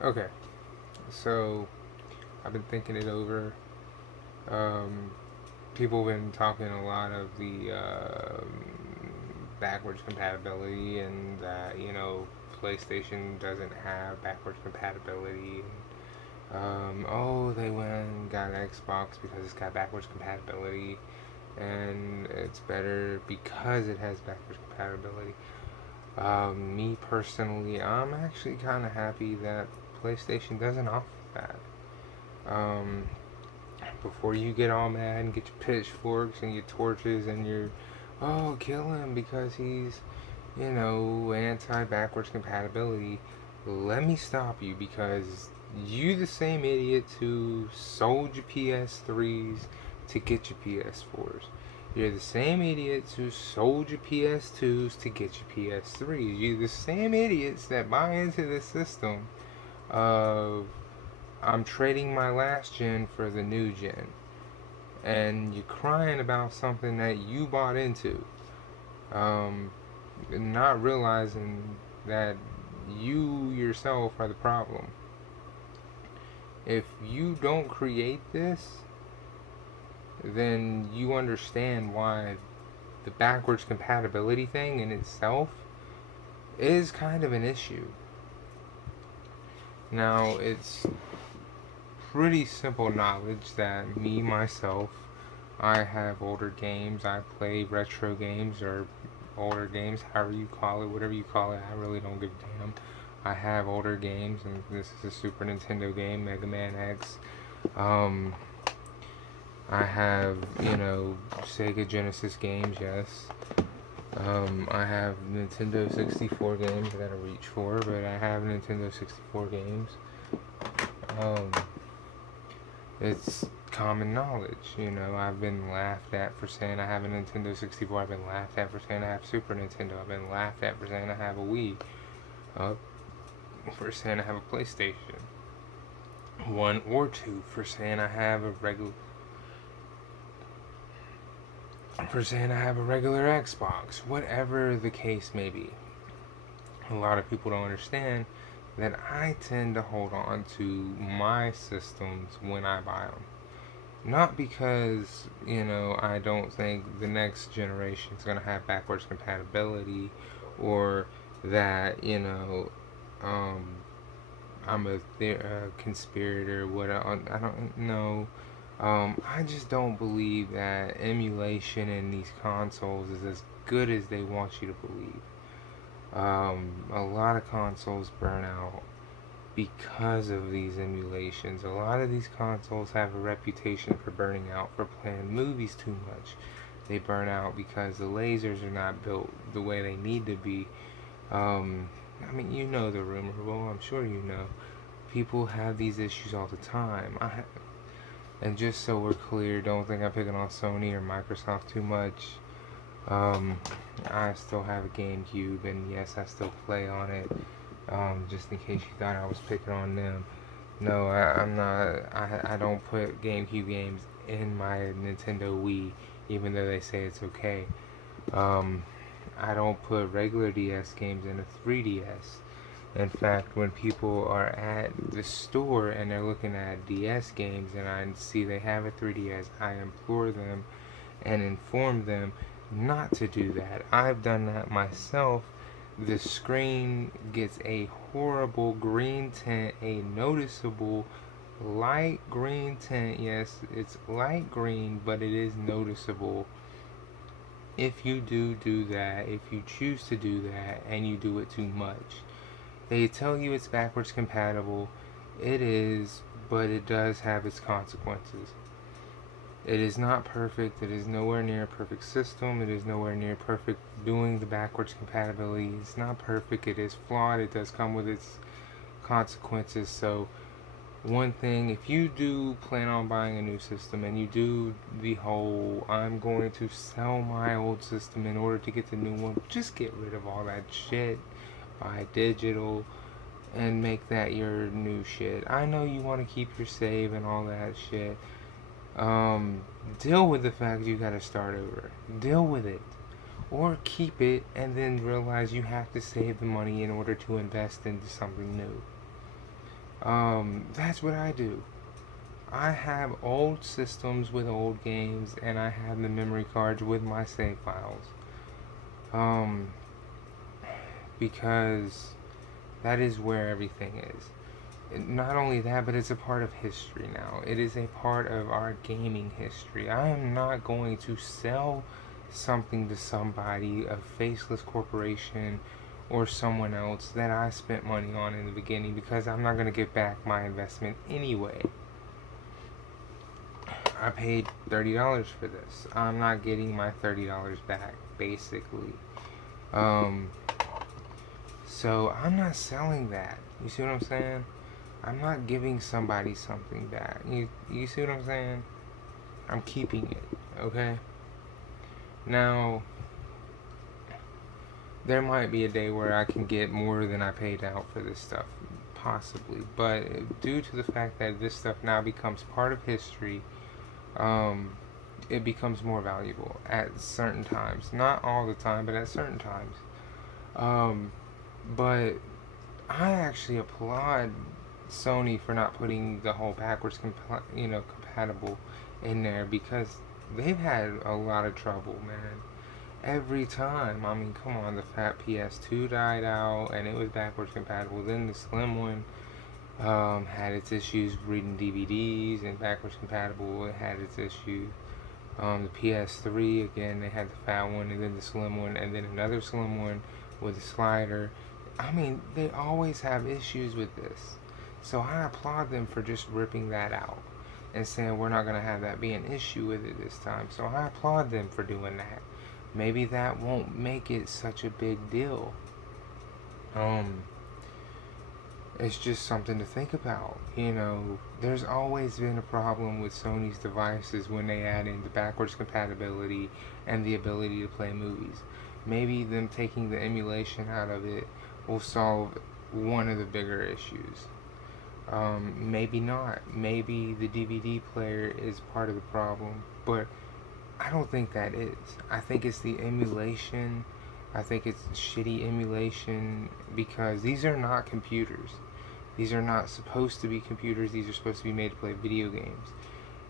Okay, so I've been thinking it over. Um, People have been talking a lot of the backwards compatibility, and that PlayStation doesn't have backwards compatibility. Oh, they went and got an Xbox because it's got backwards compatibility, and it's better because it has backwards compatibility. Me personally, I'm actually kind of happy that PlayStation doesn't offer that. Um, Before you get all mad and get your pitchforks and your torches and your, oh, kill him because he's, anti backwards compatibility, let me stop you because you the same idiots who sold your PS3s to get your PS4s. You're the same idiots who sold your PS2s to get your PS3s. You're the same idiots that buy into the system of I'm trading my last gen for the new gen. And you're crying about something that you bought into. Um, Not realizing that you yourself are the problem. If you don't create this, then you understand why the backwards compatibility thing in itself is kind of an issue. Now, it's pretty simple knowledge that me, myself, I have older games, I play retro games or older games, however you call it, whatever you call it, I really don't give a damn. I have older games, and this is a Super Nintendo game, Mega Man X. Um, I have, Sega Genesis games, yes. I have Nintendo 64 games I gotta reach for, but I have Nintendo 64 games. Um, it's common knowledge, I've been laughed at for saying I have a Nintendo 64. I've been laughed at for saying I have Super Nintendo. I've been laughed at for saying I have a Wii. Uh, for saying I have a PlayStation. One or two for saying I have a regular Xbox, whatever the case may be. A lot of people don't understand that I tend to hold on to my systems when I buy them. Not because, I don't think the next generation is going to have backwards compatibility, or that, um, I'm a conspirator. I don't know. I just don't believe that emulation in these consoles is as good as they want you to believe. A lot of consoles burn out because of these emulations. A lot of these consoles have a reputation for burning out for playing movies too much. They burn out because the lasers are not built the way they need to be. Um, I mean, you know the rumor. Well, I'm sure you know. People have these issues all the time. And just so we're clear, don't think I'm picking on Sony or Microsoft too much. Um, I still have a GameCube, and yes, I still play on it. Just in case you thought I was picking on them. No, I'm not. I don't put GameCube games in my Nintendo Wii, even though they say it's okay. Um, I don't put regular DS games in a 3DS. In fact, when people are at the store and they're looking at DS games and I see they have a 3DS, I implore them and inform them not to do that. I've done that myself. The screen gets a horrible green tint, a noticeable light green tint. Yes, it's light green, but it is noticeable if you do that, if you choose to do that, and you do it too much. They tell you it's backwards compatible. It is, but it does have its consequences. It is not perfect. It is nowhere near a perfect system. It is nowhere near perfect doing the backwards compatibility. It's not perfect. It is flawed. It does come with its consequences. So, one thing, if you do plan on buying a new system and you do the whole, I'm going to sell my old system in order to get the new one, just get rid of all that shit. Buy digital and make that your new shit. I know you want to keep your save and all that shit. Um, Deal with the fact you gotta start over. Deal with it. Or keep it and then realize you have to save the money in order to invest into something new. That's what I do. I have old systems with old games, and I have the memory cards with my save files. Um, because that is where everything is. Not only that, but it's a part of history now. It is a part of our gaming history. I am not going to sell something to somebody, a faceless corporation, or someone else that I spent money on in the beginning, because I'm not going to get back my investment anyway. I paid $30 for this. I'm not getting my $30 back, basically. Um, so I'm not selling that. You see what I'm saying? I'm not giving somebody something back. You see what I'm saying? I'm keeping it, okay? Now, there might be a day where I can get more than I paid out for this stuff, possibly. But due to the fact that this stuff now becomes part of history, it becomes more valuable at certain times. Not all the time, but at certain times. Um, but I actually applaud Sony for not putting the whole backwards compatible in there, because they've had a lot of trouble, man. Every time. I mean, come on, the fat PS2 died out and it was backwards compatible. Then the slim one had its issues reading DVDs and backwards compatible. It had its issues. The PS3, again, they had the fat one and then the slim one and then another slim one with a slider. I mean, they always have issues with this. So I applaud them for just ripping that out and saying we're not going to have that be an issue with it this time. So I applaud them for doing that. Maybe that won't make it such a big deal. It's just something to think about. There's always been a problem with Sony's devices when they add in the backwards compatibility and the ability to play movies. Maybe them taking the emulation out of it will solve one of the bigger issues. Maybe not. Maybe the DVD player is part of the problem, but I don't think that is. I think it's the emulation. I think it's shitty emulation, because these are not computers. These are not supposed to be computers. These are supposed to be made to play video games.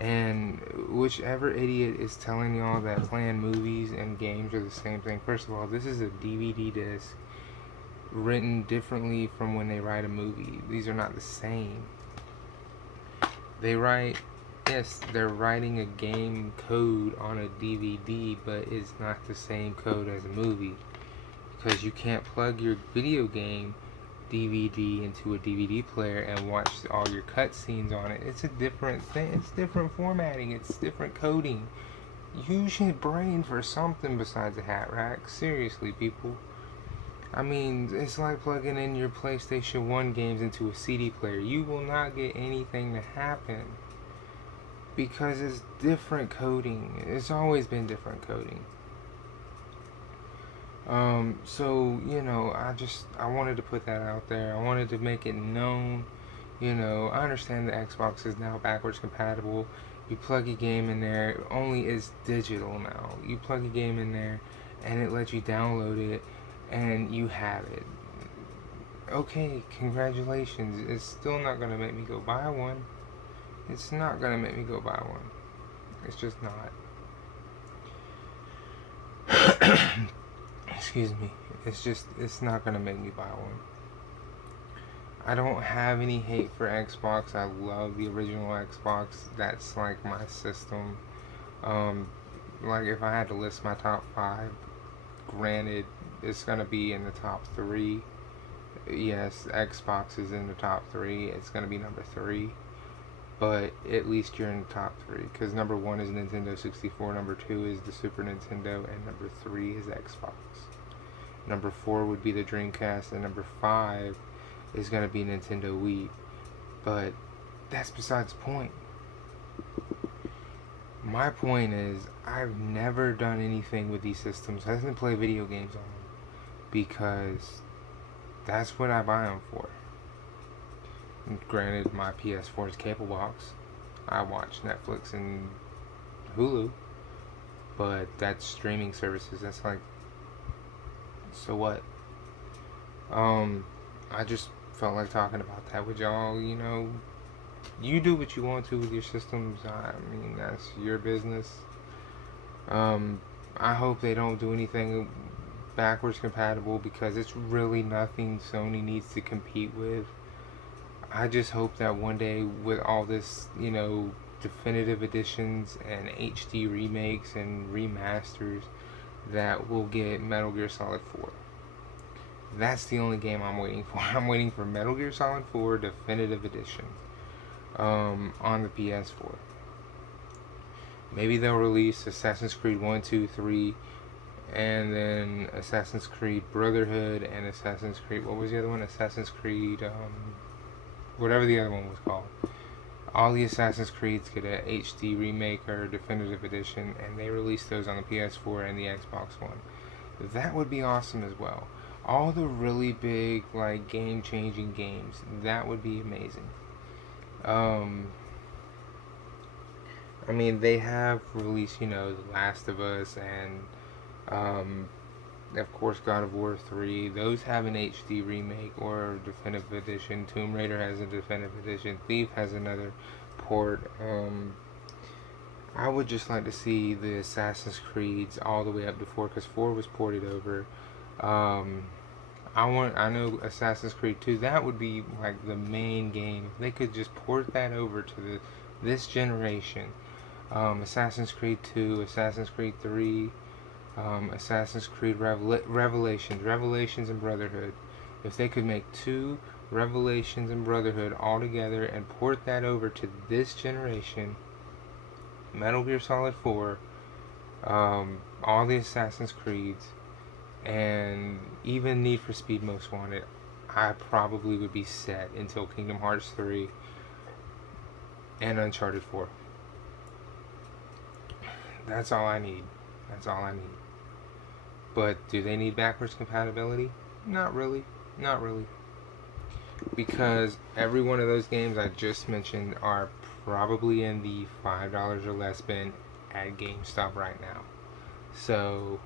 And whichever idiot is telling y'all that playing movies and games are the same thing, first of all, this is a DVD disc written differently from when they write a movie. These are not the same. Yes, they're writing a game code on a DVD, but it's not the same code as a movie, because you can't plug your video game DVD into a DVD player and watch all your cutscenes on it. It's a different thing. It's different formatting. It's different coding. Use your brain for something besides a hat rack. Seriously, people. I mean, it's like plugging in your PlayStation 1 games into a CD player. You will not get anything to happen, because it's different coding. It's always been different coding. So, I wanted to put that out there. I wanted to make it known. I understand the Xbox is now backwards compatible. You plug a game in there, only it's digital now. You plug a game in there and it lets you download it and you have it. Okay, congratulations. It's still not going to make me go buy one. It's not going to make me go buy one. It's just not. Excuse me. It's not going to make me buy one. I don't have any hate for Xbox. I love the original Xbox. That's like my system. Like if I had to list my top 5, granted, it's going to be in the top 3. Yes, Xbox is in the top 3. It's going to be number 3. But at least you're in the top 3. Because number 1 is Nintendo 64, number 2 is the Super Nintendo, and number 3 is Xbox. Number 4 would be the Dreamcast, and number 5 is going to be Nintendo Wii. But that's besides the point. My point is, I've never done anything with these systems. I didn't play video games on them, because that's what I buy them for. Granted, my PS4 is cable box. I watch Netflix and Hulu, but that's streaming services. That's like, so what? I just felt like talking about that with y'all. You do what you want to with your systems. I mean, that's your business. Um, I hope they don't do anything backwards compatible because it's really nothing Sony needs to compete with. I just hope that one day with all this, definitive editions and HD remakes and remasters, that we'll get Metal Gear Solid 4. That's the only game I'm waiting for. I'm waiting for Metal Gear Solid 4 Definitive Edition on the PS4. Maybe they'll release Assassin's Creed 1, 2, 3, and then Assassin's Creed Brotherhood and Assassin's Creed, what was the other one? Assassin's Creed, whatever the other one was called. All the Assassin's Creeds get a HD remake or definitive edition, and they release those on the PS4 and the Xbox One. That would be awesome as well. All the really big, like, game-changing games, that would be amazing. I mean, they have released, The Last of Us and, of course, God of War 3. Those have an HD remake or definitive edition. Tomb Raider has a definitive edition. Thief has another port. I would just like to see the Assassin's Creeds all the way up to 4, because 4 was ported over. I know Assassin's Creed 2, that would be like the main game. If they could just port that over to this generation. Assassin's Creed 2, Assassin's Creed 3, Assassin's Creed Revelations and Brotherhood. If they could make 2 Revelations and Brotherhood all together and port that over to this generation, Metal Gear Solid 4, all the Assassin's Creeds, and even Need for Speed Most Wanted, I probably would be set until Kingdom Hearts 3 and Uncharted 4. That's all I need. That's all I need. But do they need backwards compatibility? Not really. Not really. Because every one of those games I just mentioned are probably in the $5 or less bin at GameStop right now. So,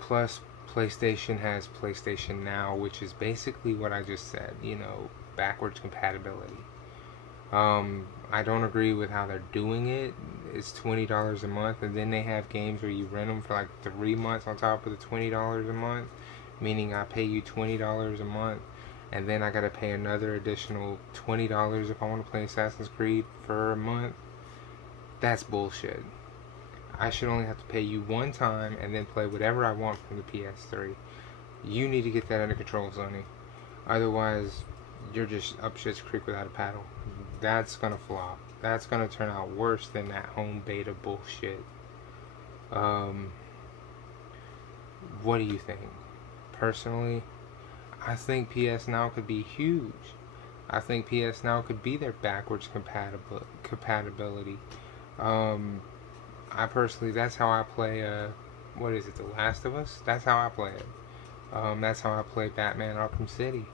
plus PlayStation has PlayStation Now, which is basically what I just said, backwards compatibility. I don't agree with how they're doing it. It's $20 a month, and then they have games where you rent them for like 3 months on top of the $20 a month, meaning I pay you $20 a month, and then I gotta pay another additional $20 if I want to play Assassin's Creed for a month. That's bullshit. I should only have to pay you one time and then play whatever I want from the PS3. You need to get that under control, Sony. Otherwise, you're just up shit's creek without a paddle. That's gonna flop. That's gonna turn out worse than that home beta bullshit. What do you think? Personally, I think PS Now could be huge. I think PS Now could be their backwards compatibility. I personally, that's how I play, what is it, The Last of Us? That's how I play it. That's how I play Batman Arkham City.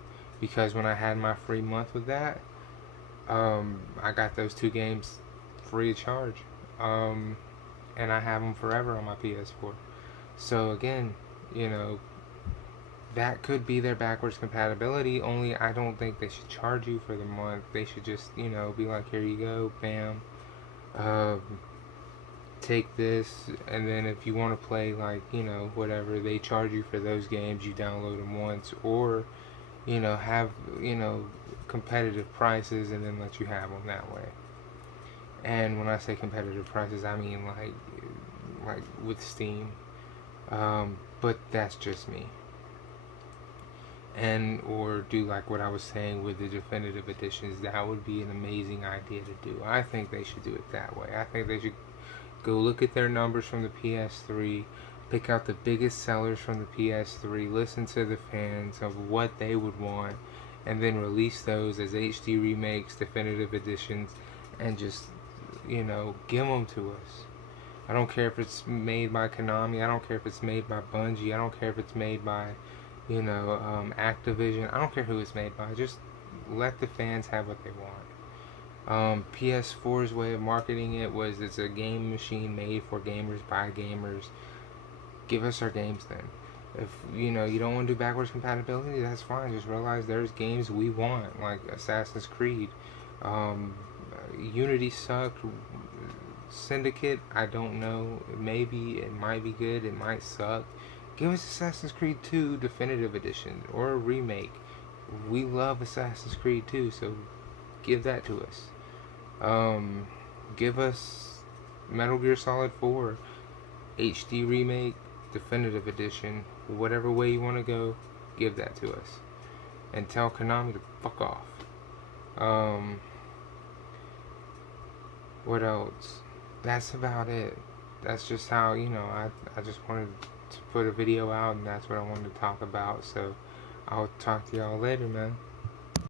Because when I had my free month with that, I got those 2 games free of charge. And I have them forever on my PS4. So again, that could be their backwards compatibility, only I don't think they should charge you for the month. They should just, be like, here you go, bam. Take this, and then if you want to play, like, whatever, they charge you for those games, you download them once, or, have, competitive prices and then let you have them that way. And when I say competitive prices, I mean like with Steam. But that's just me. And or do like what I was saying with the definitive editions. That would be an amazing idea to do. I think they should do it that way. I think they should go look at their numbers from the PS3, pick out the biggest sellers from the PS3, listen to the fans of what they would want, and then release those as HD remakes, definitive editions, and just, give them to us. I don't care if it's made by Konami, I don't care if it's made by Bungie, I don't care if it's made by, Activision, I don't care who it's made by, just let the fans have what they want. PS4's way of marketing it was it's a game machine made for gamers by gamers. Give us our games then. If you know you don't want to do backwards compatibility, that's fine. Just realize there's games we want, like Assassin's Creed. Um, Unity sucked. Syndicate, I don't know. Maybe it might be good. It might suck. Give us Assassin's Creed 2 Definitive Edition or a remake. We love Assassin's Creed 2, so give that to us. Um, Give us Metal Gear Solid 4 HD remake, Definitive Edition, whatever way you want to go. Give that to us, and tell Konami to fuck off. Um, what else? That's about it. That's just how, I just wanted to put a video out, and that's what I wanted to talk about. So I'll talk to y'all later, man.